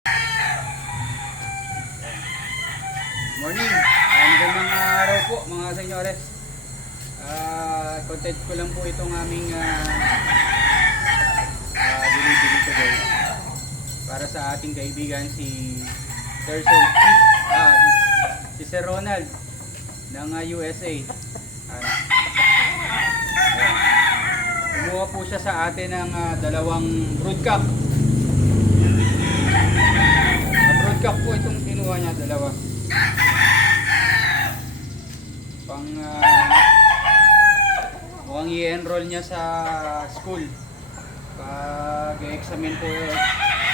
Morning! Magandang araw po mga senyores. Content ko lang po itong aming delivery today para sa ating kaibigan si Sir si Sir Ronald ng USA. Ayan. Kumuha po siya sa atin ng dalawang broodcock. Broodcock po itong kinuha niya, dalawa. Mukhang i-enroll niya sa school pag-examine po yun,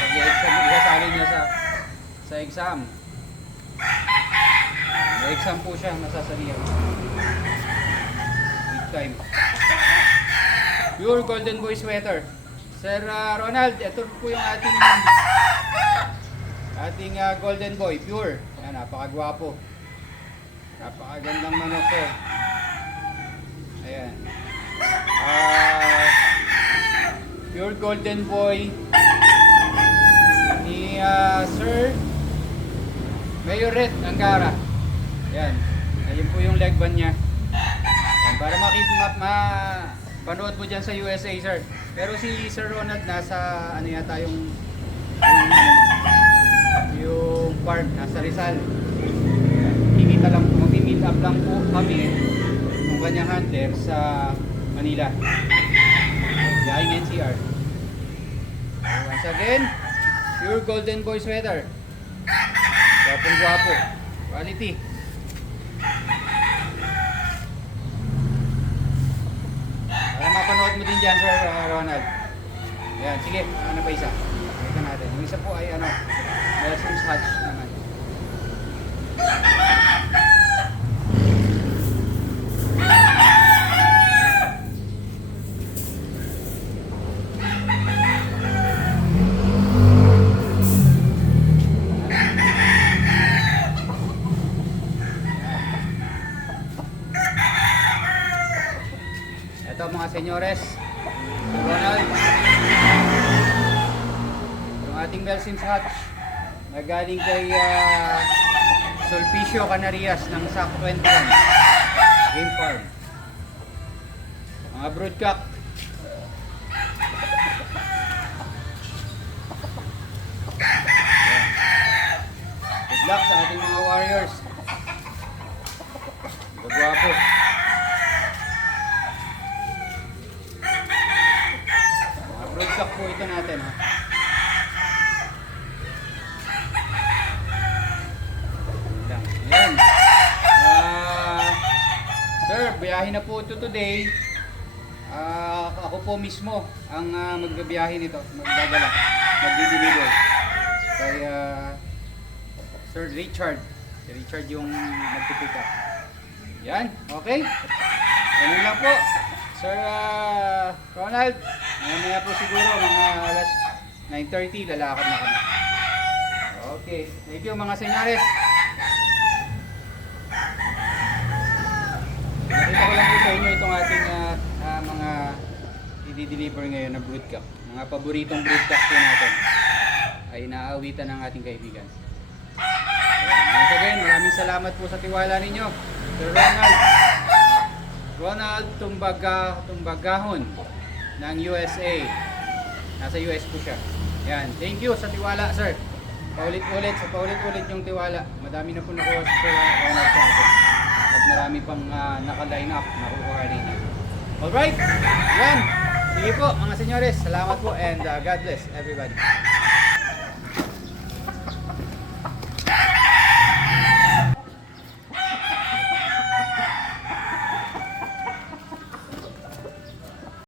isasali niya sa exam. May exam po siya, masasalihan big time. Pure Golden Boy sweater. Sir Ronald, ito po yung ating Golden Boy pure. Ayan, napakagwapo, napakagandang manok ko. Ayan. Pure Golden Boy ni Sir Mayoret Angara. Ayan. Ayun po yung leg band niya. Ayan, para panood mo dyan sa USA, sir. Pero si Sir Ronald nasa ano yata yung park, nasa Rizal. Mag-meet up lang po kami ng kanyang handler sa Manila. Dahil NCR. Once again, pure Golden Boy sweater. Gwapong gwapo. Quality. Para mapanood mo din dyan, Sir Ronald. Ayan, sige, ano pa isa? Ito natin. Yung isa po ay Nelson's Hatch naman. Ito mga senyores, Ronald, yung ating Nelson's Hatch na galing kay Sulpicio Canarias ng SAC 21 Game Farm. Mga broodcock. Good luck sa ating mga warriors. Gwapo. Mga broodcock po ito natin, ha. Yan. Sir, biyahe na po ito today. Ako po mismo ang magbabiyahe nito, magdadala, magdi-deliver kay Sir Richard. Si Richard yung magpipick up. Yan, okay. Ganun lang po. Sir Ronald, mamaya po siguro mga alas 9:30 lalakad na kami. Okay, thank you mga senyares. Nakita ko lang po sa inyo itong ating mga i-deliver ngayon na broodcock. Mga paboritong broodcock po natin ay naaawitan ng ating kaibigan. Once again, maraming salamat po sa tiwala ninyo. Sir Ronald Tumbagahon ng USA. Nasa US po siya. Yan. Thank you sa tiwala, sir. Paulit-ulit yung tiwala. Madami na po nakuha si Sir Ronald sa atin. At marami pang naka-line up na kukuha ninyo. Alright, yan. Sige po mga senyores, salamat po and God bless everybody.